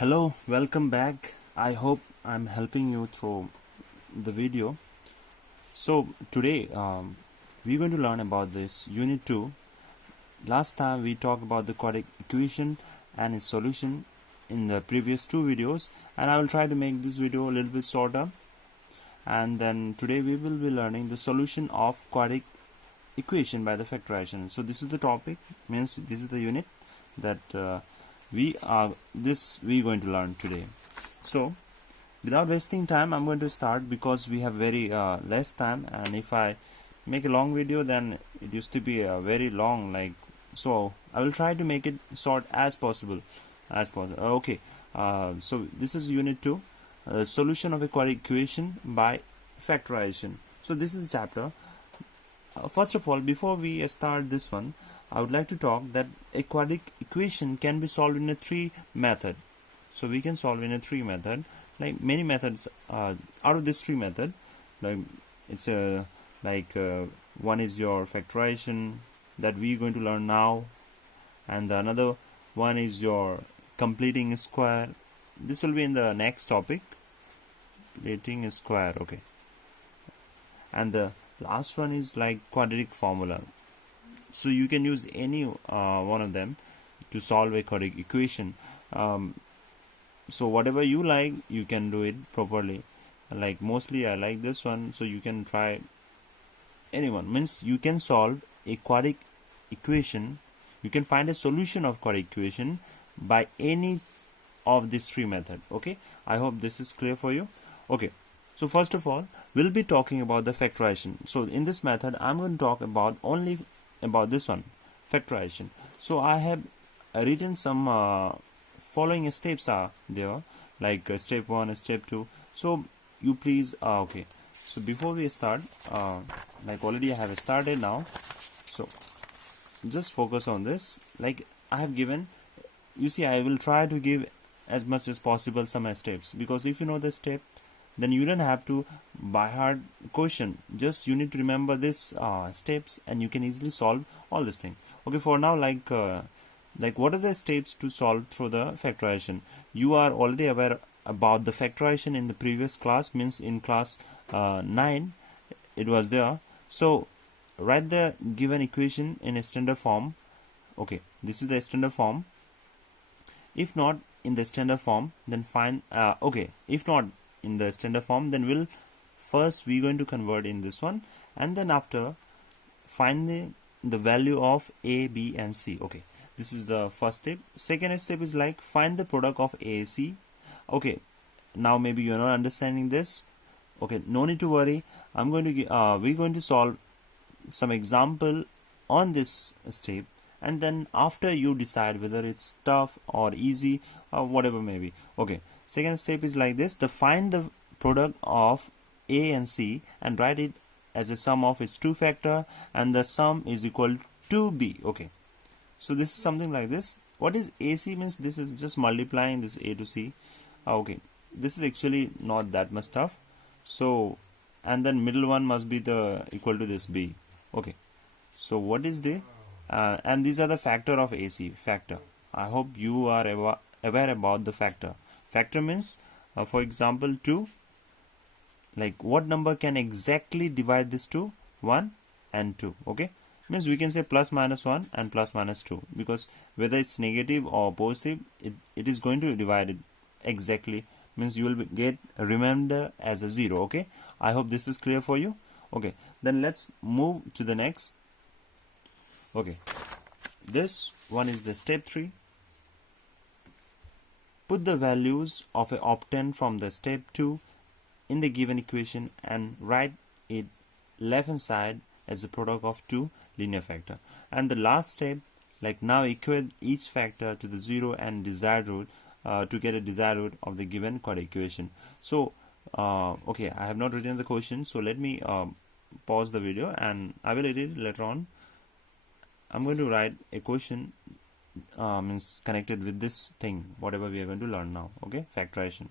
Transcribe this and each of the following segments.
Hello, welcome back. I hope I'm helping you through the video. So today we're going to learn about this unit 2. Last time we talked about the quadratic equation and its solution in the previous two videos, and I will try to make this video a little bit shorter. And then today we will be learning the solution of quadratic equation by the factorization. So this is the topic, means this is the unit that we're going to learn today. So without wasting time, I'm going to start because we have very less time, and if I make a long video, then it used to be very long, so I will try to make it short as possible. Okay, so this is unit 2, solution of a quadratic equation by factorization. So this is the chapter. First of all, before we start this one, I would like to talk that a quadratic equation can be solved in a 3 method. So we can solve in a 3 method, like many methods. Out of this 3 method, like it's one is your factorization that we're going to learn now, and the another one is your completing a square. This will be in the next topic, completing a square. Okay, and the last one is like quadratic formula. So you can use any one of them to solve a quadratic equation. So whatever you like, you can do it properly. Like mostly I like this one, so you can try anyone. Means you can solve a quadratic equation, you can find a solution of quadratic equation by any of these 3 methods. Okay, I hope this is clear for you. Okay, so first of all, we'll be talking about the factorization. So in this method, I'm going to talk about only about this one, factorization. So I have written some following steps are there, like step 1, step 2. So you please okay, so before we start, like already I have started now, so just focus on this. Like I have given, you see, I will try to give as much as possible some steps, because if you know the step, then you don't have to by heart question. Just you need to remember this steps, and you can easily solve all this thing. Okay, for now, like what are the steps to solve through the factorization? You are already aware about the factorization in the previous class, means in class 9 it was there. So write the given equation in a standard form. Okay, this is the standard form. If not in the standard form, then find okay, if not in the standard form, then we're going to convert in this one, and then after find the value of a, b and c. Okay, this is the first step. Second step is like find the product of a, c. Okay, now maybe you're not understanding this. Okay, no need to worry. We're going to solve some example on this step, and then after you decide whether it's tough or easy or whatever maybe. Okay, second step is like this: find the product of a and c and write it as a sum of its 2 factor, and the sum is equal to b. Okay, so this is something like this. What is ac? Means this is just multiplying this a to c. Okay, this is actually not that much tough. So, and then middle one must be the equal to this b. Okay, so what is the and these are the factor of AC, factor. I hope you are aware about the factor. Factor means, for example, 2. Like what number can exactly divide this 2? 1 and 2. Okay, means we can say plus minus 1 and plus minus 2, because whether it's negative or positive, it is going to divide it exactly. Means you will get a remainder as a 0. Okay, I hope this is clear for you. Okay, then let's move to the next. Okay, this one is the step 3. Put the values of a obtained from the step 2 in the given equation and write it left hand side as the product of 2 linear factor. And the last step, like now equate each factor to the 0 and desired root to get a desired root of the given quadratic equation. So okay, I have not written the question, so let me pause the video and I will edit it later on. I'm going to write a question means connected with this thing, whatever we are going to learn now. Okay, factorization.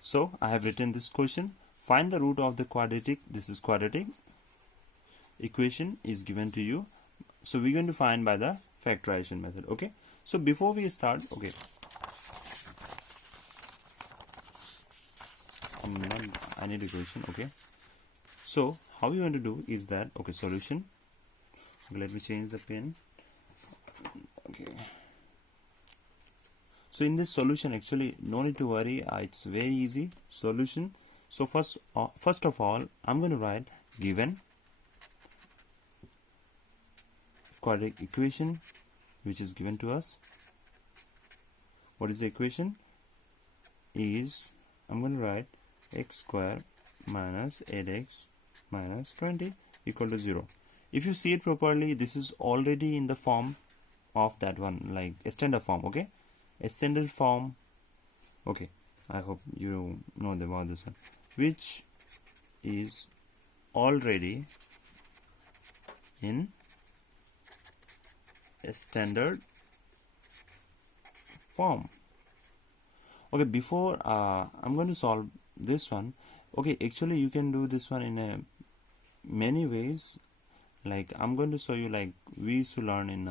So I have written this question: find the root of the quadratic, this is quadratic equation is given to you. So we're going to find by the factorization method. Okay, so before we start, okay, I need equation. Okay, so how we want to do is that, okay, solution. Okay, let me change the pen. Okay, so in this solution, actually no need to worry, it's very easy solution. So first of all, I'm going to write given quadratic equation which is given to us. What is the equation? Is, I'm going to write x square minus 8x minus 20 equal to 0. If you see it properly, this is already in the form of that one, like standard form. Okay, standard form. Okay, I hope you know about this one, which is already in a standard form. Okay, before I'm going to solve this one. Okay, actually you can do this one in a many ways. Like I'm going to show you, like we used to learn in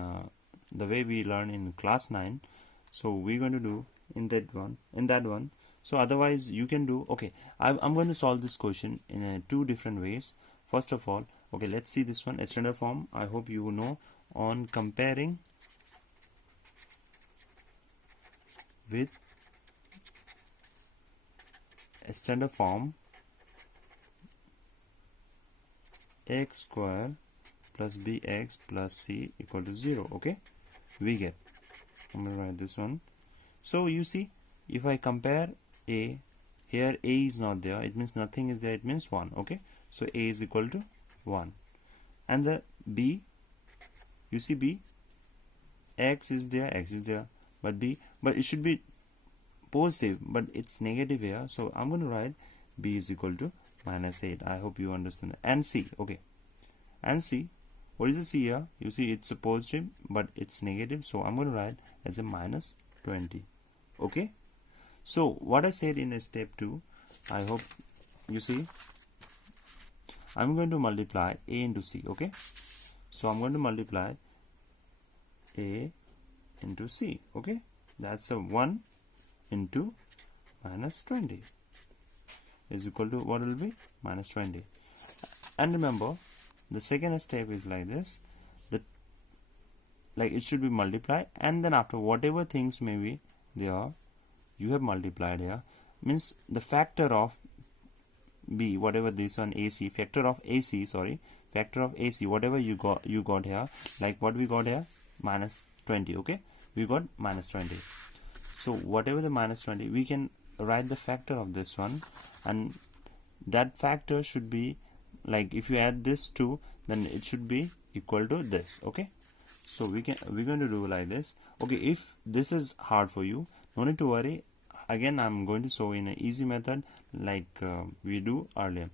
the way we learn in class 9. So we're going to do in that one. So otherwise you can do, okay, I'm going to solve this question in two different ways. First of all, okay, let's see this one, a standard form. I hope you know, on comparing with a standard form, x square plus bx plus c equal to 0. Okay, we get, I'm going to write this one. So you see, if I compare a, here a is not there, it means nothing is there, it means 1. Okay, so a is equal to 1. And the b, you see b, x is there, but b, but it should be positive, but it's negative here. So I'm going to write b is equal to minus 8. I hope you understand. And c, okay, and c, what is the c here? You see it's a positive, but it's negative, so I'm going to write as a minus 20. Okay, so what I said in step 2, I hope you see, I'm going to multiply a into c. Okay, so I'm going to multiply a into c. Okay, that's a 1 into minus 20 is equal to, what will be, minus 20. And remember, the second step is like this, that like it should be multiplied, and then after whatever things may be there, you have multiplied here, means the factor of b, whatever this one, ac, factor of ac, whatever you got here, like what we got here, minus 20. Okay, we got minus 20. So whatever the minus 20, we can write the factor of this one, and that factor should be, like if you add this 2, then it should be equal to this. Okay, so we're going to do like this. Okay, if this is hard for you, no need to worry. Again, I'm going to show in an easy method, like we do earlier.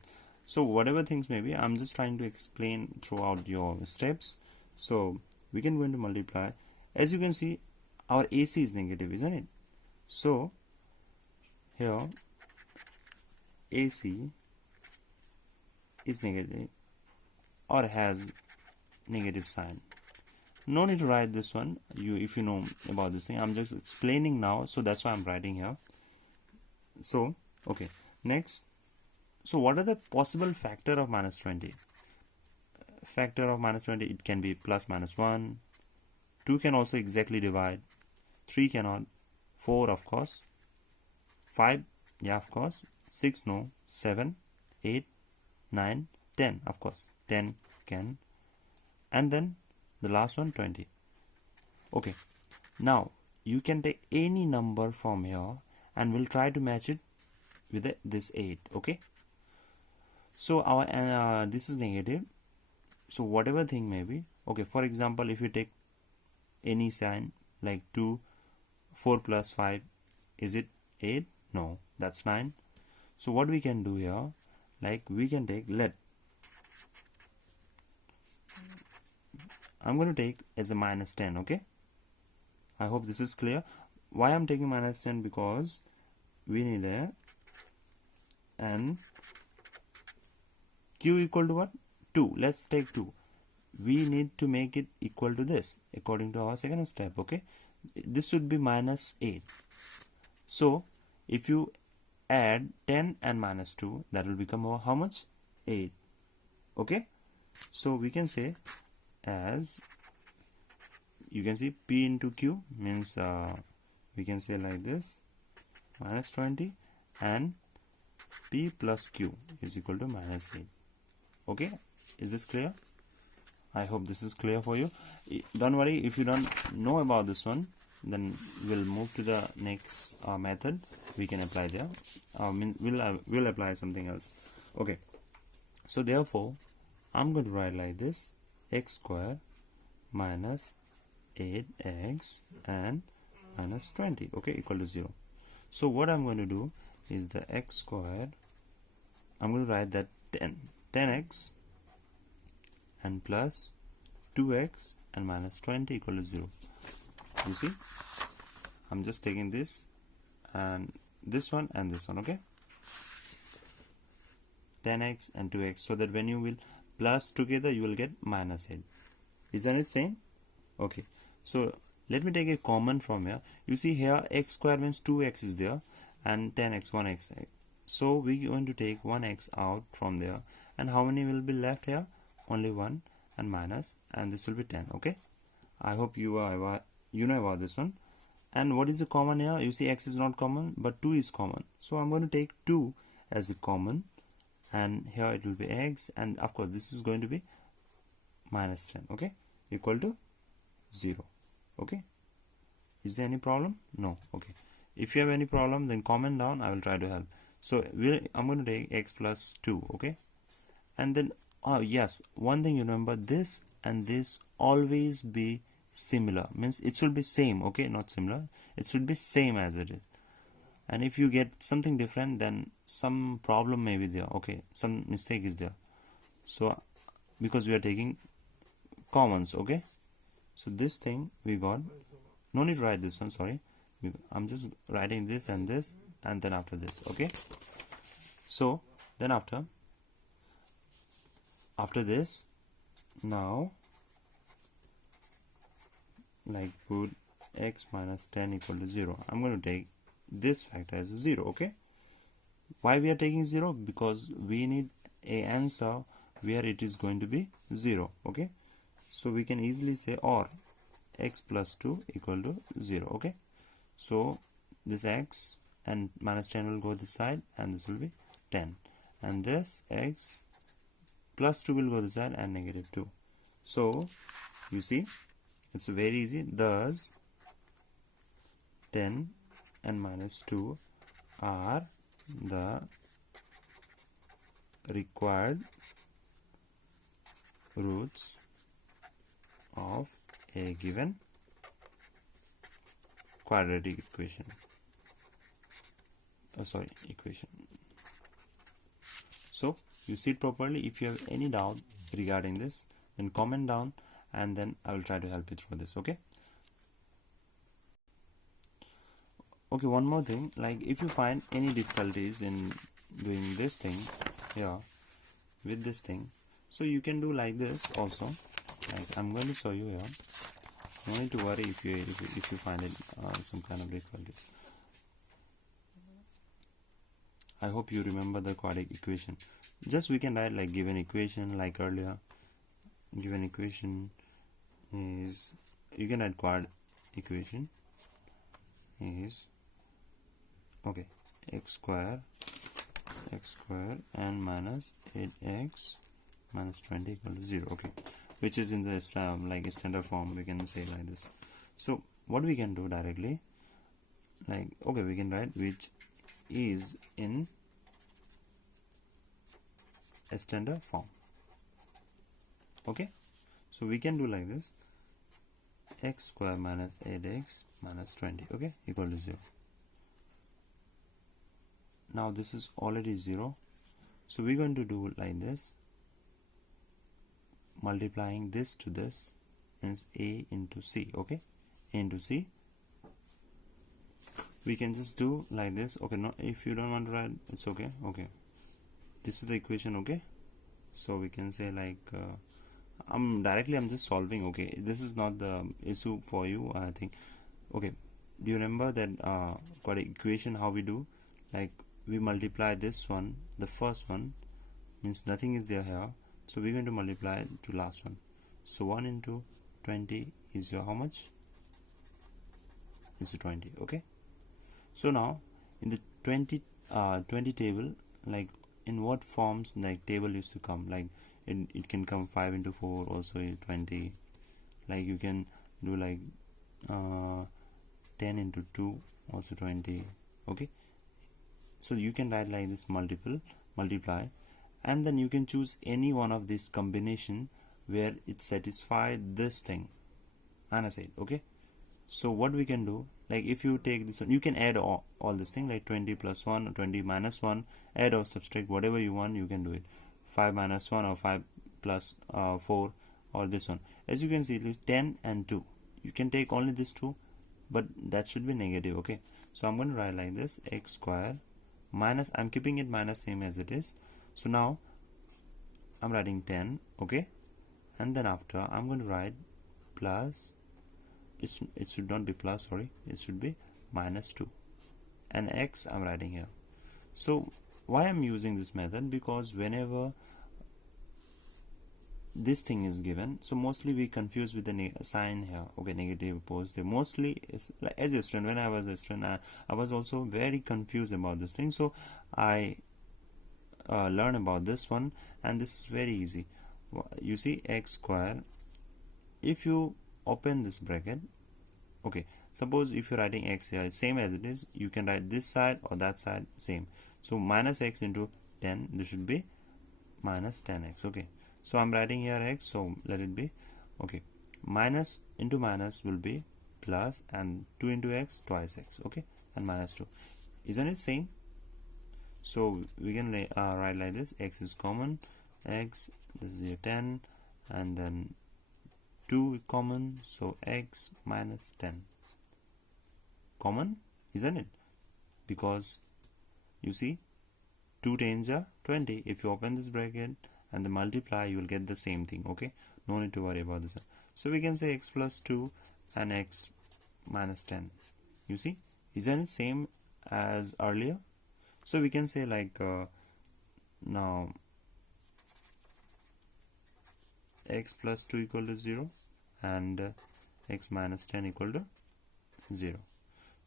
So whatever things may be, I'm just trying to explain throughout your steps. So we can go into multiply. As you can see, our AC is negative, isn't it? So here AC is negative or has negative sign. No need to write this one, if you know about this thing. I'm just explaining now, so that's why I'm writing here. So okay, next, so what are the possible factor of minus 20? Factor of minus 20, it can be plus minus 1, 2 can also exactly divide, 3 cannot, 4 of course, 5, yeah of course, 6 no, 7, 8, 9, 10 of course, 10 can, and then the last one 20. Okay, now you can take any number from here and we'll try to match it with this 8. Okay, so our this is negative, so whatever thing may be, okay, for example, if you take any sign like 2, 4 plus 5, is it 8? No, that's 9. So what we can do here, like we can take, I'm going to take as a minus 10. Okay, I hope this is clear. Why I'm taking minus 10? Because we need a, and q equal to what? 2. Let's take 2. we need to make it equal to this according to our second step. Okay, this should be minus 8. So if you add 10 and minus 2, that will become how much? 8. Okay, so we can say, as you can see, P into Q means we can say like this, minus 20, and P plus Q is equal to minus 8. Okay, is this clear? I hope this is clear for you. Don't worry if you don't know about this one, then we'll move to the next method. We can apply there. We'll apply something else. Okay, so therefore I'm going to write like this: x square minus 8x and minus 20, okay, equal to 0. So what I'm going to do is the x square, I'm going to write that 10x and plus 2x and minus 20 equal to 0. You see, I'm just taking this and this one and this one, okay, 10x and 2x, so that when you will plus together you will get minus 8. Isn't it same? Okay, so let me take a common from here. You see here, x square means 2x is there and 10x 1x, so we're going to take 1x out from there, and how many will be left here? Only 1 and minus, and this will be 10. Okay, I hope you know about this one. And what is the common here? You see, x is not common but 2 is common, so I'm going to take 2 as a common, and here it will be x, and of course this is going to be minus 10, okay, equal to 0. Okay, is there any problem? No. Okay, if you have any problem, then comment down, I will try to help. So I'm going to take x plus 2, okay, and then yes, one thing you remember, this and this always be similar, means it should be same, okay, not similar, it should be same as it is. And if you get something different, then some problem may be there, okay, some mistake is there. So because we are taking commons, okay, so this thing we got, no need to write this one, sorry, I'm just writing this and this, and then after this, okay. So then after this, now like put x minus 10 equal to 0. I'm going to take this factor as a 0, okay. Why we are taking 0? Because we need a answer where it is going to be 0, okay. So we can easily say, or x plus 2 equal to 0, okay. So this x and minus 10 will go this side, and this will be 10, and this x plus 2 will go this side, and negative 2. So you see, it's very easy. Thus 10 and minus 2 are the required roots of a given quadratic equation. Equation. So you see it properly. If you have any doubt regarding this, then comment down, and then I will try to help you through this, okay. Okay, one more thing, like if you find any difficulties in doing this thing here with this thing, so you can do like this also. Like I'm going to show you here. No need to worry if you find it some kind of difficulties. I hope you remember the quadratic equation. Just we can write like given equation, like earlier. Given equation is, you can write quad equation is, okay, x square and minus 8x minus 20 equal to 0, okay, which is in the like standard form, we can say like this. So what we can do directly, like, okay, we can write which is in a standard form, okay. So we can do like this: x square minus 8x minus 20, okay, equal to 0. Now this is already 0, so we're going to do like this, multiplying this to this means a into c, okay, a into c. We can just do like this, okay. No, if you don't want to write, it's okay. Okay, this is the equation, okay. So we can say like I'm just solving. Okay, this is not the issue for you, I think. Okay, do you remember that quadratic equation, how we do? Like, we multiply this one, the first one means nothing is there here, so we're going to multiply to last one. So 1 into 20 is your how much? It's 20. Okay, so now in the 20 table, like in what forms like table used to come, like it can come 5 into 4 also 20, like you can do like 10 into 2 also 20. Okay, so you can write like this multiply, and then you can choose any one of this combination where it satisfies this thing and I said. Okay, so what we can do, like if you take this one, you can add all this thing, like 20 plus 1 or 20 minus 1, add or subtract whatever you want, you can do it. 5 minus 1 or 5 plus 4, or this one. As you can see, it is 10 and 2. You can take only this 2, but that should be negative. Okay, so I'm going to write like this: x square minus, I'm keeping it minus same as it is. So now I'm writing 10. Okay, and then after I'm going to write plus, it should not be plus, sorry, it should be minus 2, and x I'm writing here. So why I'm using this method? Because whenever this thing is given, so mostly we confuse with the sign here. Okay, negative, positive, mostly is like, as a student, when I was a student, I was also very confused about this thing. So I learn about this one, and this is very easy. You see, x square, if you open this bracket, okay, suppose if you're writing x here same as it is, you can write this side or that side same. So minus x into 10, this should be minus 10x. Okay, so I'm writing here x, so let it be. Okay, minus into minus will be plus, and 2 into x, twice x. Okay, and minus 2, isn't it same? So we can write like this: x is common, x, this is your 10, and then 2 common, so x minus 10 common, isn't it? Because you see, 2 tens are 20. If you open this bracket and the multiply, you will get the same thing. Okay, no need to worry about this. So we can say x plus 2 and x minus 10. You see, isn't it same as earlier? So we can say like now x plus 2 equal to 0, and x minus 10 equal to 0.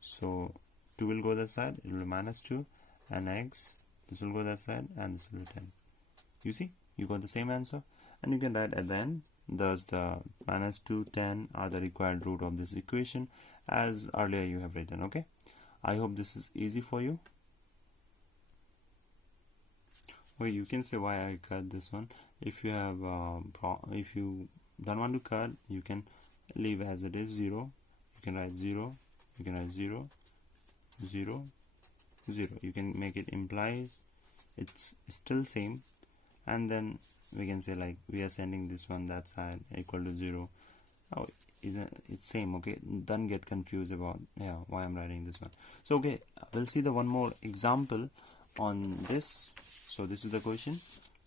So 2 will go that side, it will be minus 2, and x, this will go that side, and this will be 10. You see, you got the same answer, and you can write at the end, thus the minus 2, 10 are the required root of this equation, as earlier you have written. Okay, I hope this is easy for you. Well, you can say why I cut this one. If you have if you don't want to cut, you can leave as it is 0. You can write 0, you can write 0, 0, 0. You can make it implies it's still same, and then we can say like we are sending this one that side equal to 0. Oh, it's same. Okay, don't get confused about why I'm writing this one. So okay, we'll see the one more example on this. So this is the question,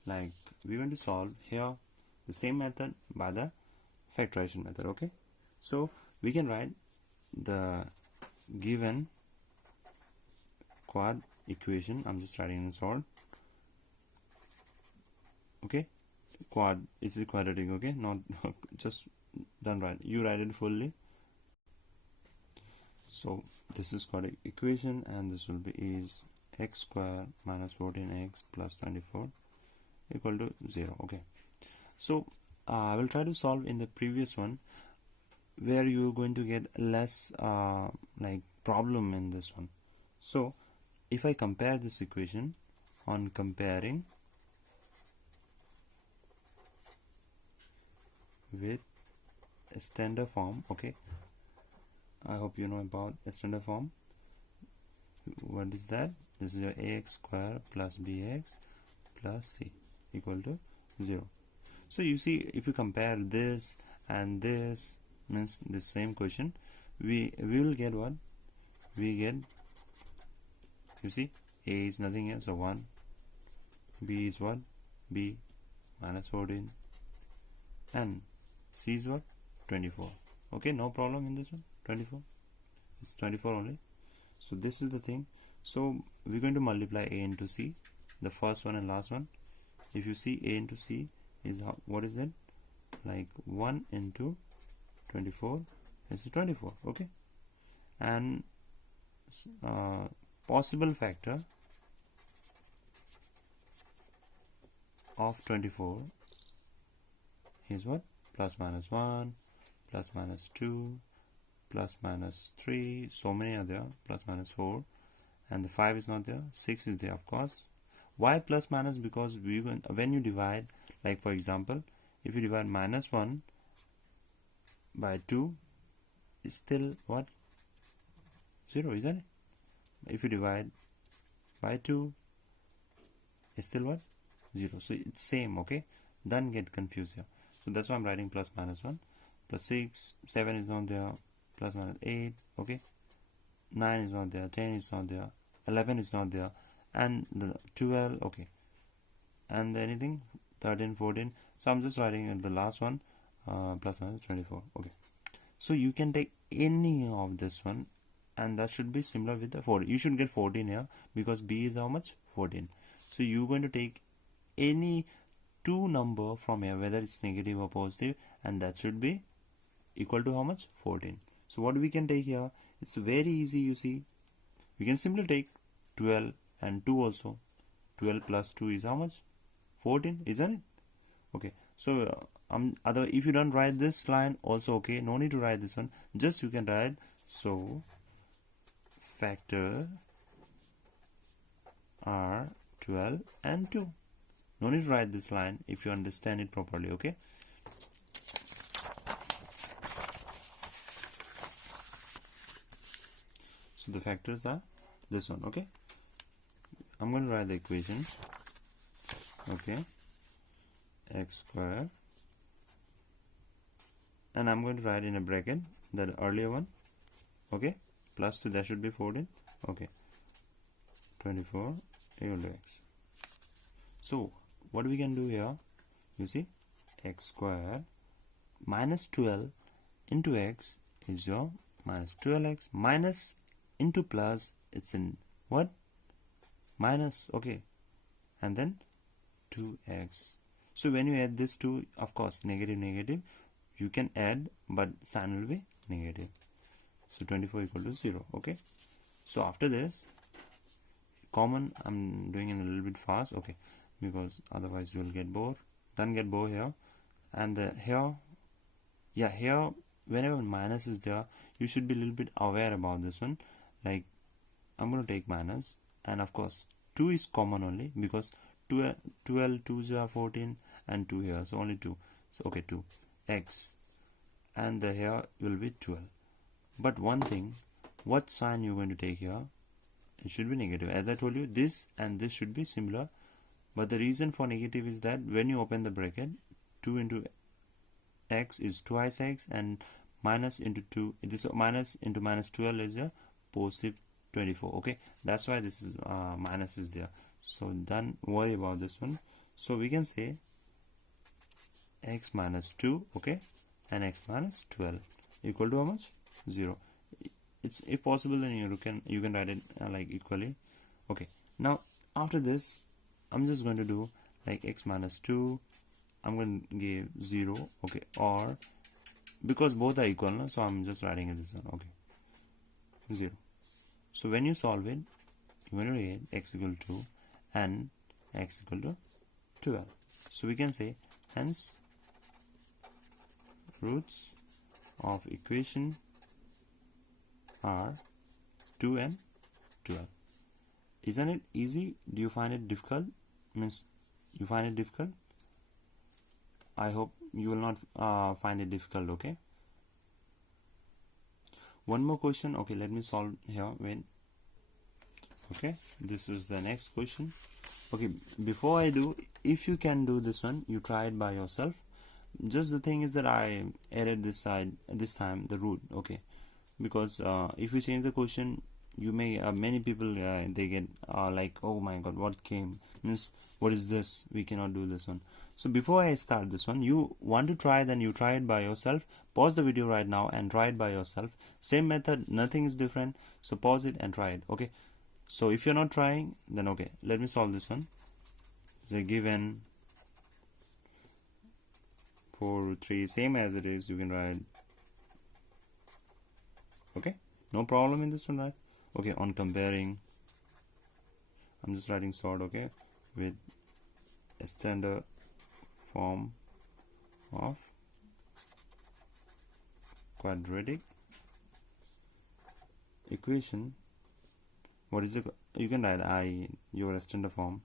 like we want to solve here the same method by the factorization method. Okay, so we can write the given quad equation. I'm just writing in short. Okay, quad is quadratic. Okay, not just don't write, you write it fully. So this is quadratic equation, and this will be is x square minus 14x plus 24 equal to 0. Okay, so I will try to solve in the previous one where you're going to get less like problem in this one. So if I compare this equation on comparing with a standard form, okay, I hope you know about a standard form. What is that? This is your ax square plus bx plus c equal to 0. So you see, if you compare this and this, means the same question, we will get what? We get, you see, a is nothing else, so 1, b is what? B minus 14, and C is what? 24. Okay, no problem in this one. 24, it's 24 only. So this is the thing. So we're going to multiply A into C, the first one and last one. If you see A into C is what is that? Like 1 into 24 is 24. Okay, and possible factor of 24 is what? Plus minus 1, plus minus 2, plus minus 3, so many are there, plus minus 4, and the 5 is not there, 6 is there of course. Why plus minus? Because when you divide, like for example, if you divide minus 1 by 2, it's still what? 0, isn't it? If you divide by 2, it's still what? 0. So it's same, okay? Don't get confused here. So that's why I'm writing plus minus 1, plus 6, 7 is not there, plus minus 8, okay? 9 is not there, 10 is not there, 11 is not there, and the 12, okay? And anything, 13, 14. So I'm just writing the last one, plus minus 24, okay? So you can take any of this one, and that should be similar with the 4. You should get 14 here, because B is how much? 14. So you're going to take any two number from here, whether it's negative or positive, and that should be equal to how much? 14. So what we can take here, it's very easy, you see. We can simply take 12 and 2 also. 12 plus 2 is how much? 14, isn't it? Okay, so if you don't write this line also, okay, no need to write this one, just you can write, so factor are 12 and 2. No need to write this line if you understand it properly, okay? So the factors are this one, okay? I'm going to write the equation, okay? X square, and I'm going to write in a bracket the earlier one, okay? Plus 2, that should be 14, okay? 24 equal to X. So what we can do here, you see, X square minus 12 into X is your minus 12X, minus into plus, it's in what? Minus, okay? And then 2X. So when you add this two, of course, negative, negative, you can add, but sign will be negative. So 24 equal to 0, okay? So after this, common, I'm doing it a little bit fast, okay? Because otherwise you will get bored. Don't get bored here. And here, yeah, here, whenever minus is there, you should be a little bit aware about this one. Like, I'm going to take minus, and of course, 2 is common only, because 12, 2s are 14, and 2 here, so only 2. So, okay, 2, X, and the here will be 12. But one thing, what sign you're going to take here? It should be negative. As I told you, this and this should be similar. But the reason for negative is that when you open the bracket, 2 into X is twice X, and minus into 2, this minus into minus 12 is a positive 24, okay? That's why this is minus is there. So don't worry about this one. So we can say X minus 2, okay, and X minus 12 equal to how much? 0. It's, if possible, then you can write it like equally, okay? Now after this, I'm just going to do like X minus 2, I'm going to give 0, okay, or because both are equal, no? So I'm just writing it this one, okay, 0. So when you solve it, you're going to get X equal to and X equal to 12. So we can say, hence roots of equation are 2 and 12. Isn't it easy? Do you find it difficult? Means you find it difficult? I hope you will not find it difficult, okay? One more question, okay, let me solve here. Wait, okay, this is the next question. Okay, before I do, if you can do this one, you try it by yourself. Just the thing is that I added this side this time the root, okay, because if you change the question, you may many people they get like, oh my god, what came, means what is this, we cannot do this one. So before I start this one, you want to try, then you try it by yourself. Pause the video right now and try it by yourself. Same method, nothing is different, so pause it and try it. Okay, so if you're not trying, then okay, let me solve this one. So given 4 root 3, same as it is, you can write. Okay, no problem in this one, right? Okay, on comparing, I'm just writing sort, okay, with a standard form of quadratic equation. What is it? You can write I, your standard form,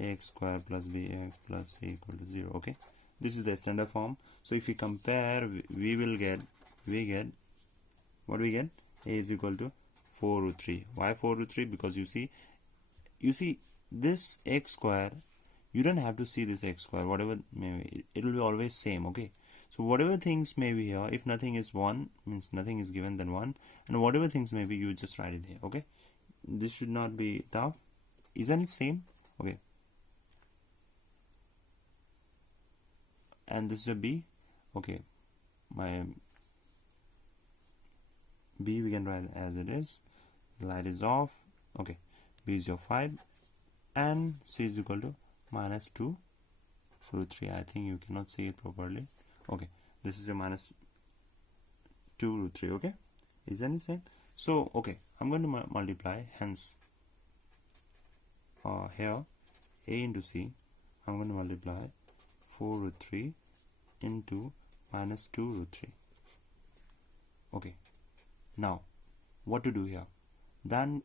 ax squared plus bx plus c equal to 0. Okay, this is the standard form. So if we compare, we get what we get. A is equal to 4 root 3. Why 4 root 3? Because you see this x square, you don't have to see this x square, whatever maybe, it will be always same. Okay, so whatever things may be here, if nothing is 1, means nothing is given, then 1, and whatever things may be, you just write it here. Okay, this should not be tough. Isn't it same? Okay, and this is a b. Okay, my b we can write as it is. The light is off. Okay, b is your 5 and c is equal to minus 2 root 3. I think you cannot see it properly. Okay, this is a minus 2 root 3. Okay, isn't it same? So okay, I'm going to multiply, hence here a into c, I'm going to multiply 4 root 3 into minus 2 root 3. Okay, now what to do here? Don't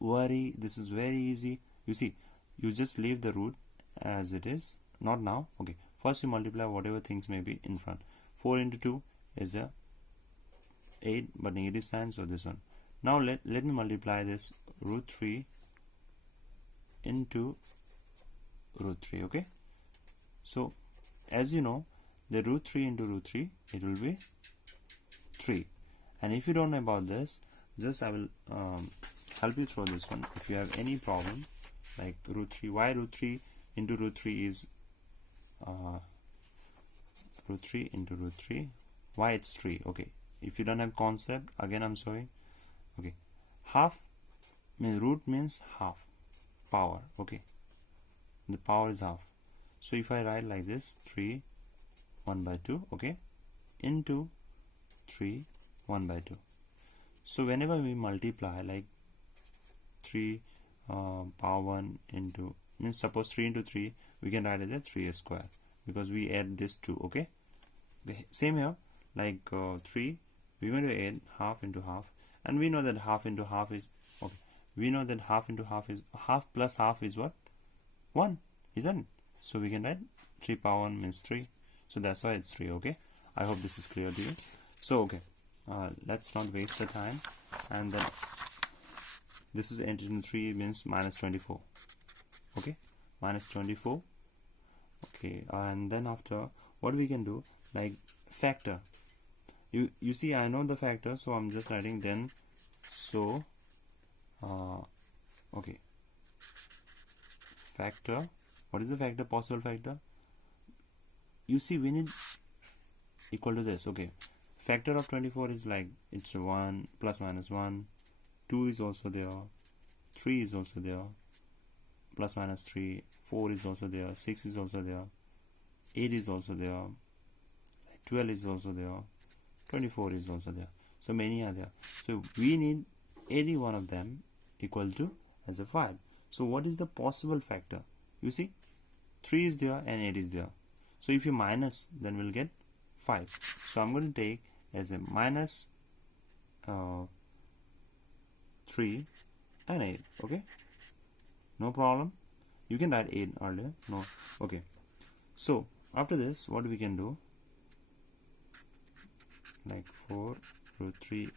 worry, this is very easy. You see, you just leave the root as it is. Not now. Okay, first you multiply whatever things may be in front. 4 into 2 is a 8 but negative sign, so this one. Now let me multiply this root 3 into root 3. Okay, so as you know, the root 3 into root 3, it will be 3. And if you don't know about this, just I will help you through this one. If you have any problem like root 3, why root 3 into root 3 is root 3 into root 3, why it's 3. Okay, if you don't have concept, again I'm showing. Okay, half means root means half power. Okay, the power is half. So if I write like this, 3 1 by 2, okay, into 3 1 by 2. So whenever we multiply like 3 power 1 into, means suppose 3 into 3, we can write as a 3 square because we add this 2. Okay, same here, like 3, we're going to add half into half, and we know that half into half is, okay, we know that half into half is, half plus half is what? 1, isn't it? So we can write 3 power 1 means 3, so that's why it's 3. Okay, I hope this is clear to you. So okay, let's not waste the time, and then this is 8 into 3 means minus 24. Okay, minus 24. Okay, and then after, what we can do, like factor. You see, I know the factor, so I'm just writing then. So okay, factor. What is the factor? Possible factor. You see, we need equal to this. Okay, factor of 24 is like, it's 1 plus minus 1, 2 is also there, 3 is also there, plus minus 3, 4 is also there, 6 is also there, 8 is also there, 12 is also there, 24 is also there. So many are there. So we need any one of them equal to as a 5. So what is the possible factor? You see, 3 is there and 8 is there. So if you minus, then we'll get 5. So I'm going to take as a minus 3 and 8. Okay, no problem. You can write 8 earlier. No, okay. So after this, what we can do, like 4 root 3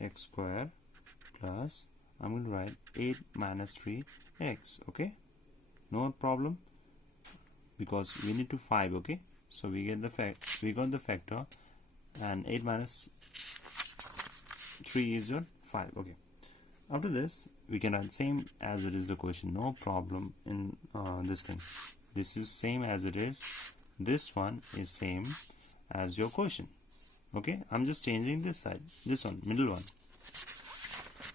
x square plus, I'm going to write 8 minus 3 x. Okay, no problem, because we need to 5. Okay, so we get the we got the factor, and 8 minus 3 is your 5. Okay, After this, we can write same as it is the question, no problem in this thing. This is same as it is. This one is same as your question. Okay, I'm just changing this side, this one, middle one.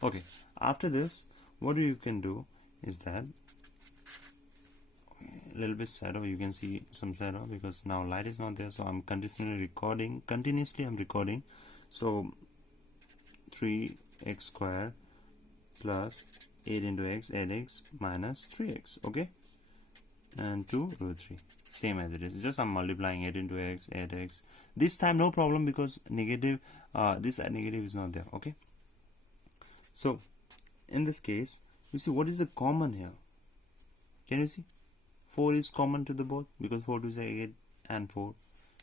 Okay, after this, what you can do is that a little bit shadow, you can see some shadow because now light is not there, so I'm continuously I'm recording. So 3x square plus 8 into x, 8x minus 3x, okay, and 2 root 3, same as it is. Just I'm multiplying 8 into x, 8x. This time no problem because negative, this negative is not there, okay. So in this case, you see what is the common here? Can you see? 4 is common to the both because 4 to 8 and 4.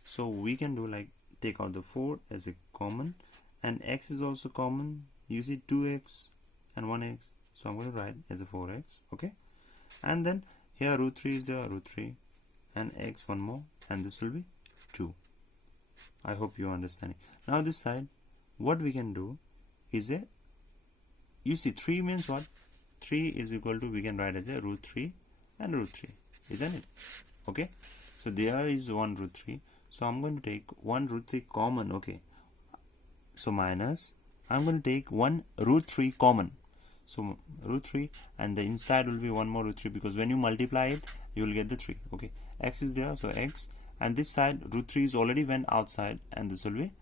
So we can do like take out the 4 as a common, and x is also common. You see 2x and 1x. So I'm going to write as a 4x, okay. And then here root 3 is there, root 3, and x one more, and this will be 2. I hope you understand it. Now this side, what we can do is you see 3 means what? 3 is equal to, we can write as a root 3 and root 3, isn't it? Okay, so there is 1 root 3, so I'm going to take 1 root 3 common, okay. So minus, I'm going to take 1 root 3 common, so root 3, and the inside will be 1 more root 3 because when you multiply it, you will get the 3, okay. X is there, so x, and this side root 3 is already went outside, and this will be,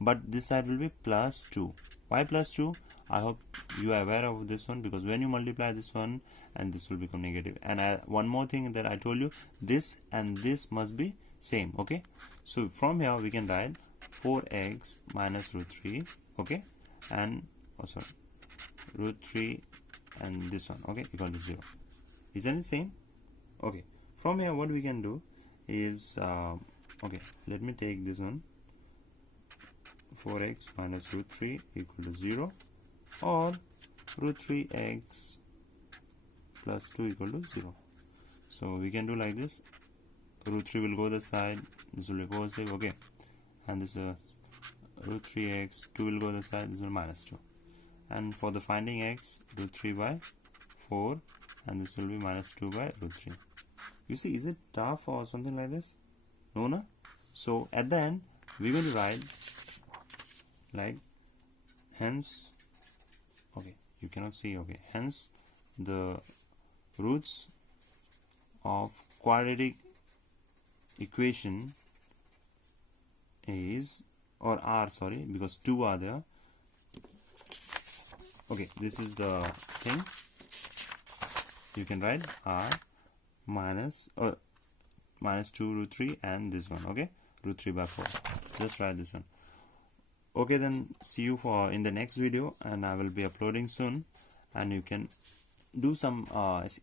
but this side will be plus 2. Why plus 2? I hope you are aware of this one, because when you multiply this one and this will become negative. And one more thing that I told you, this and this must be same, okay. So from here we can write 4x minus root 3, okay, and root 3 and this one, okay, equal to 0. Isn't it same? Okay, from here what we can do is okay, let me take this one, 4x minus root 3 equal to 0, or root 3x plus 2 equal to 0. So we can do like this, root 3 will go the side, this will be positive, okay, and this root 3x, 2 will go the side, this will minus 2. And for the finding x, root 3 by 4, and this will be minus 2 by root 3. You see, is it tough or something like this? No, no? So at the end, we're going to write like, hence, okay, you cannot see, okay, hence the roots of quadratic equation is, or are, sorry, because 2 are there. Okay, this is the thing. You can write r minus 2 root 3 and this one, okay, root 3 by 4. Just write this one. Okay, then see you for in the next video, and I will be uploading soon, and you can do some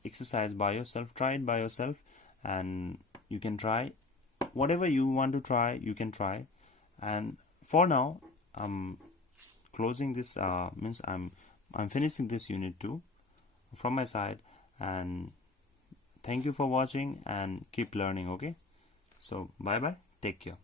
exercise by yourself, try it by yourself, and you can try whatever you want to try, you can try. And for now, I'm closing this, means I'm finishing this unit 2 from my side, and thank you for watching and keep learning, okay. So bye bye, take care.